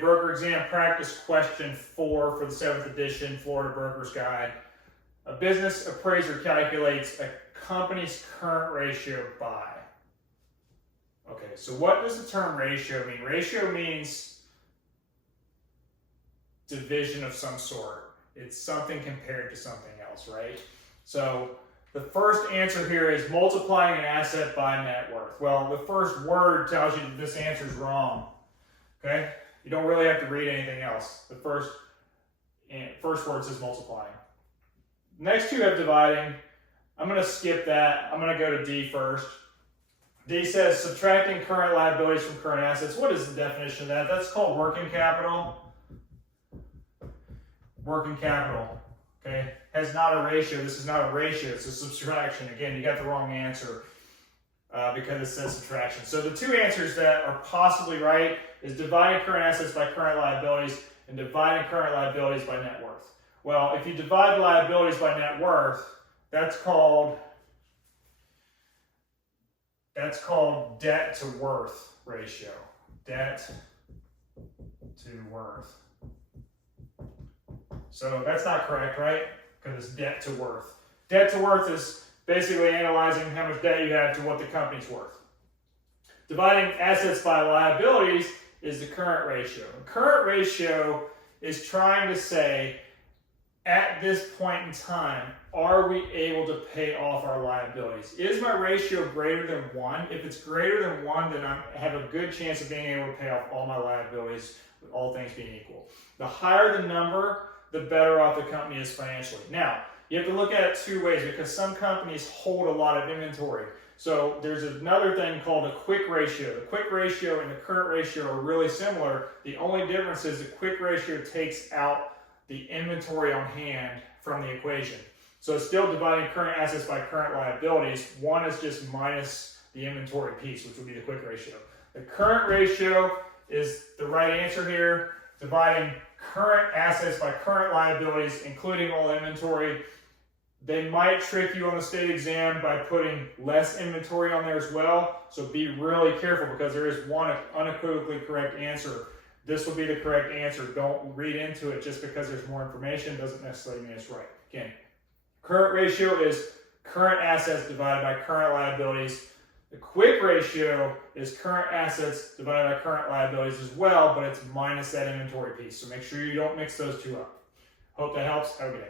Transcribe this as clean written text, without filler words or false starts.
Broker Exam Practice Question 4 for the 7th edition, Florida Broker's Guide. A business appraiser calculates a company's current ratio by. Okay, so what does the term ratio mean? Ratio means division of some sort. It's something compared to something else, right? So the first answer here is multiplying an asset by net worth. Well, the first word tells you that this answer is wrong. Okay? You don't really have to read anything else. The first word says multiplying. Next two have dividing. I'm going to skip that. I'm going to go to D first. D says subtracting current liabilities from current assets. What is the definition of that? That's called working capital. Working capital, okay, has not a ratio. This is not a ratio. It's a subtraction. Again, you got the wrong answer because it says subtraction. So the two answers that are possibly right is dividing current assets by current liabilities and dividing current liabilities by net worth. Well, if you divide liabilities by net worth, that's called debt to worth ratio. Debt to worth. So that's not correct, right? Because it's debt to worth. Debt to worth is basically analyzing how much debt you have to what the company's worth. Dividing assets by liabilities is the current ratio. The current ratio is trying to say, at this point in time, are we able to pay off our liabilities? Is my ratio greater than 1? If it's greater than 1, then I have a good chance of being able to pay off all my liabilities, with all things being equal. The higher the number, the better off the company is financially. Now, you have to look at it two ways because some companies hold a lot of inventory. So there's another thing called a quick ratio. The quick ratio and the current ratio are really similar. The only difference is the quick ratio takes out the inventory on hand from the equation. So it's still dividing current assets by current liabilities. One is just minus the inventory piece, which would be the quick ratio. The current ratio is the right answer here, dividing current assets by current liabilities, including all inventory. They might trick you on the state exam by putting less inventory on there as well. So be really careful because there is one unequivocally correct answer. This will be the correct answer. Don't read into it just because there's more information. Doesn't necessarily mean it's right. Again, current ratio is current assets divided by current liabilities. The quick ratio is current assets divided by current liabilities as well, but it's minus that inventory piece. So make sure you don't mix those two up. Hope that helps. Have a good day.